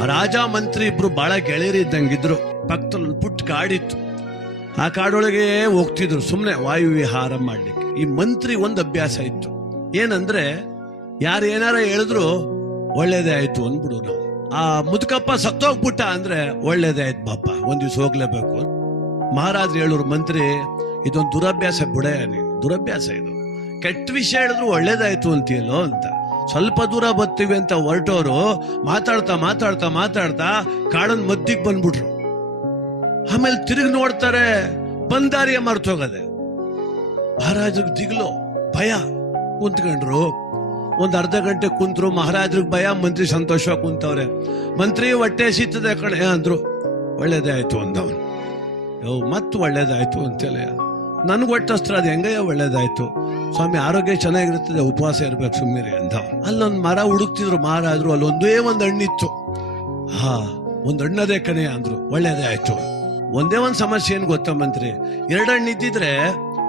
ಆ ರಾಜ ಮಂತ್ರಿ ಇಬ್ರು ಬಹಳ ಗೆಳೆಯರಿದ್ದಂಗಿದ್ರು. ಪಕ್ಕದಲ್ಲಿ ಒಂದು ಪುಟ್ಟ ಕಾಡಿತ್ತು. ಆ ಕಾಡೊಳಗೆ ಹೋಗ್ತಿದ್ರು ಸುಮ್ನೆ ವಾಯು ವಿಹಾರ ಮಾಡ್ಲಿಕ್ಕೆ. ಈ ಮಂತ್ರಿ ಒಂದು ಅಭ್ಯಾಸ ಇತ್ತು, ಏನಂದ್ರೆ ಯಾರು ಏನಾರ ಹೇಳಿದ್ರು ಒಳ್ಳೇದೇ ಆಯ್ತು ಅಂದ್ಬಿಡು. ನಾವು ಆ ಮುದುಕಪ್ಪ ಸತ್ತೋಗ್ಬಿಟ್ಟ ಅಂದ್ರೆ ಒಳ್ಳೇದೇ ಆಯ್ತು ಬಾಪ, ಒಂದ್ ದಿವ್ಸ ಹೋಗ್ಲೇಬೇಕು. ಮಹಾರಾಜರು ಹೇಳೋರು, ಮಂತ್ರಿ ಇದೊಂದು ದುರಭ್ಯಾಸ ಬಿಡೇ, ನೀನು ದುರಭ್ಯಾಸ ಇದು, ಕೆಟ್ಟ ವಿಷಯ ಹೇಳಿದ್ರು ಒಳ್ಳೇದಾಯ್ತು ಅಂತೀಯಲ್ಲೋ ಅಂತ. ಸ್ವಲ್ಪ ದೂರ ಬರ್ತೀವಿ ಅಂತ ಹೊರಟೋರು ಮಾತಾಡ್ತಾ ಮಾತಾಡ್ತಾ ಮಾತಾಡ್ತಾ ಕಾಡನ್ ಮದ್ದಿಗೆ ಬಂದ್ಬಿಟ್ರು. ಆಮೇಲೆ ತಿರುಗಿ ನೋಡ್ತಾರೆ, ಬಂದಾರಿಯ ಮರ್ತೋಗದೆ. ಮಹಾರಾಜರಿಗೆ ದಿಗ್ಲು, ಭಯ. ಕುಂತ್ಕೊಂಡ್ರು, ಒಂದ್ ಅರ್ಧ ಗಂಟೆ ಕುಂತ್ರು. ಮಹಾರಾಜ್ರಿಗೆ ಭಯ, ಮಂತ್ರಿ ಸಂತೋಷವಾಗಿ ಕುಂತವ್ರೆ. ಮಂತ್ರಿ ಹೊಟ್ಟೆ ಸಿಗ್ತದೆ ಕಣೆ ಅಂದ್ರು. ಒಳ್ಳೇದೇ ಆಯ್ತು ಅಂದವನು. ಮತ್ ಒಳ್ಳೇದಾಯ್ತು ಅಂತೇಳಿ ನನ್ಗೆ ಒಟ್ಟಸ್ತ್ರ ಅದು ಹೆಂಗಯ್ಯ ಒಳ್ಳೇದಾಯ್ತು ಸ್ವಾಮಿ, ಆರೋಗ್ಯ ಚೆನ್ನಾಗಿರ್ತದೆ, ಉಪವಾಸ ಇರ್ಬೇಕು ಸುಮ್ಮನೆ ಅಂದ. ಅಲ್ಲೊಂದ್ ಮರ ಹುಡುಕ್ತಿದ್ರು ಮಹಾರಾಜರು, ಅಲ್ಲೊಂದೇ ಒಂದ್ ಹಣ್ಣಿತ್ತು. ಒಂದ್ ಹಣ್ಣದೇ ಕಣೆ ಅಂದ್ರು. ಒಳ್ಳೇದೇ ಆಯ್ತು. ಒಂದೇ ಒಂದ್ ಸಮಸ್ಯೆ ಏನ್ ಗೊತ್ತಾ ಮಂತ್ರಿ, 2 ಹಣ್ಣು ಇದ್ದಿದ್ರೆ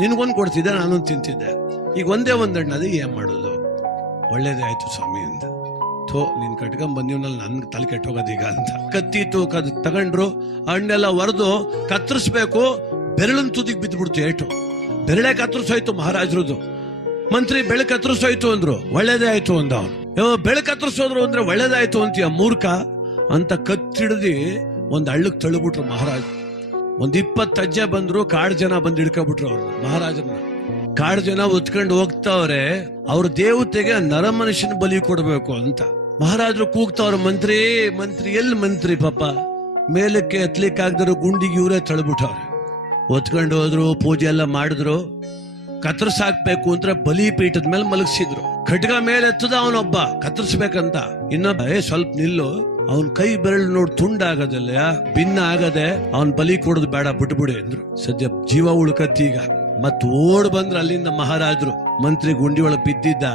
ನಿನ್ಗೊಂದ್ ಕೊಡ್ತಿದ್ದೆ, ನಾನೊಂದು ತಿಂತಿದ್ದೆ. ಈಗ ಒಂದೇ ಒಂದ್ ಹಣ್ಣು, ಅದೇ ಏನ್ ಮಾಡೋದು? ಒಳ್ಳೇದೇ ಆಯ್ತು ಸ್ವಾಮಿ ಅಂದ. ನೀನ್ ಕಟ್ಕೊಂಡ್ ಬಂದಿವ್ನಲ್ಲಿ ನನ್ಗೆ ತಲೆ ಕೆಟ್ಟೋಗೋದೀಗ ಅಂತ. ಕತ್ತಿ ತಗೊಂಡ್ರು, ಹಣ್ಣೆಲ್ಲ ಹೊರದು ಕತ್ತರಿಸ್ಬೇಕು, ಬೆರಳನ್ ತುದಿಗೆ ಬಿದ್ದುಬಿಡ್ತು ಏಟು. ಬೆರಳೆ ಕತ್ತರಿಸೋಯ್ತು ಮಹಾರಾಜರದು. ಮಂತ್ರಿ ಬೆಳೆ ಕತ್ತರಿಸೋಯ್ತು ಅಂದ್ರು. ಒಳ್ಳೇದೇ ಆಯ್ತು ಅಂದ ಅವನು. ಬೆಳೆ ಕತ್ತರಿಸೋದ್ರು ಅಂದ್ರೆ ಒಳ್ಳೇದಾಯ್ತು ಅಂತೀಯ ಮೂರ್ಖ ಅಂತ ಕತ್ತಿಡ್ದಿ ಒಂದ್ ಹಳ್ಳಕ್ ತಳ್ಳಿಬಿಟ್ರು ಮಹಾರಾಜ್. ಒಂದ್ 20 ಅಜ್ಜೆ ಬಂದ್ರು, ಕಾಡ್ ಜನ ಬಂದು ಹಿಡ್ಕೊಬಿಟ್ರು ಅವ್ರು ಮಹಾರಾಜರನ್ನ. ಕಾಡ್ ಜನ ಉತ್ಕೊಂಡು ಹೋಗ್ತಾವ್ರೆ, ಅವ್ರ ದೇವತೆಗೆ ನರ ಮನುಷ್ಯನ ಬಲಿ ಕೊಡ್ಬೇಕು ಅಂತ. ಮಹಾರಾಜರು ಕೂಗ್ತಾವ್ರ, ಮಂತ್ರಿ ಮಂತ್ರಿ ಎಲ್ಲಿ ಮಂತ್ರಿ ಪಾಪ, ಮೇಲಕ್ಕೆ ಎತ್ತಲಿಕ್ಕೆ ಆಗದ್ರು ಗುಂಡಿಗೆ ಇವರೇ ತಳ್ಬಿಟ್ಟವ್ರೆ. ಹೊತ್ಕೊಂಡು ಹೋದ್ರು, ಪೂಜೆ ಎಲ್ಲ ಮಾಡಿದ್ರು. ಕತ್ತರ್ಸಾಕ್ಬೇಕು ಅಂತ ಬಲಿ ಪೀಠದ ಮೇಲೆ ಮಲಗಿಸಿದ್ರು. ಖಡ್ಗ ಮೇಲೆ ಎತ್ತದ ಅವನೊಬ್ಬ ಕತ್ತರಿಸ್ಬೇಕಂತ, ಇನ್ನೊಬ್ಬ ಸ್ವಲ್ಪ ನಿಲ್ಲು, ಅವನ್ ಕೈ ಬೆರಳು ನೋಡಿ ತುಂಡಾಗದಲ್ಲ, ಭಿನ್ನ ಆಗದೆ, ಅವನ್ ಬಲಿ ಕೊಡೋದು ಬೇಡ, ಬಿಟ್ಬಿಡಿ ಅಂದ್ರು. ಸದ್ಯ ಜೀವ ಉಳ್ಕತ್ತೀಗ. ಮತ್ ಓಡ್ ಬಂದ್ರು ಅಲ್ಲಿಂದ ಮಹಾರಾಜರು. ಮಂತ್ರಿ ಗುಂಡಿ ಒಳಗೆ ಬಿದ್ದಿದ್ದ,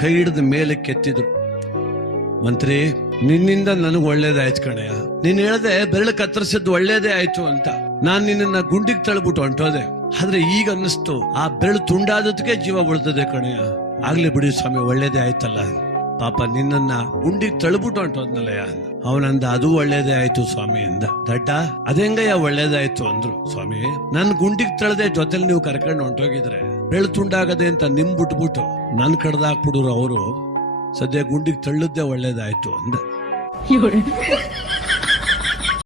ಕೈ ಹಿಡಿದ ಮೇಲೆ ಕೆತ್ತಿದ್ರು. ಮಂತ್ರಿ ನಿನ್ನಿಂದ ನನಗ್ ಒಳ್ಳೇದಾಯ್ತು ಕಣಯ್ಯ, ನೀನ್ ಹೇಳ್ದೆ ಬೆರಳು ಕತ್ತರಿಸಿದ್ದು ಒಳ್ಳೇದೇ ಆಯ್ತು ಅಂತ. ನಾನ್ ನಿನ್ನ ಗುಂಡಿಗೆ ತಳ್ಬಿಟ್ಟು ಹೊಂಟೋದೆ, ಆದ್ರೆ ಈಗ ಅನ್ನಿಸ್ತು ಆ ಬೆರಳು ತುಂಡಾದದಕ್ಕೆ ಜೀವ ಉಳ್ತದೆ ಕಣಯ್ಯ. ಆಗ್ಲಿ ಬಿಡಿ ಸ್ವಾಮಿ, ಒಳ್ಳೇದೇ ಆಯ್ತಲ್ಲ. ಪಾಪ ನಿನ್ನ ಗುಂಡಿಗೆ ತಳ್ಬಿಟ್ಟು ಹೊಂಟೋದ್ನಲ್ಲಯ್ಯ. ಅವನಂದ, ಅದು ಒಳ್ಳೇದೇ ಆಯ್ತು ಸ್ವಾಮಿ ಅಂದ. ದಡ್ಡ ಅದೆಂಗಯ್ಯ ಒಳ್ಳೇದಾಯ್ತು ಅಂದ್ರು. ಸ್ವಾಮಿ ನನ್ ಗುಂಡಿಗೆ ತಳ್ದೆ ಜೊತೆಲಿ ನೀವು ಕರ್ಕೊಂಡು ಹೊಂಟೋಗಿದ್ರೆ ಬೆರಳು ತುಂಡಾಗದೆ ಅಂತ ನಿಮ್ ಬಿಟ್ಬಿಟ್ಟು ನನ್ ಕಡ್ದಾಕ್ಬಿಡುರು ಅವರು. ಸದ್ಯ ಗುಂಡಿಗೆ ತಳ್ಳದ್ದೇ ಒಳ್ಳೇದಾಯ್ತು ಅಂದ.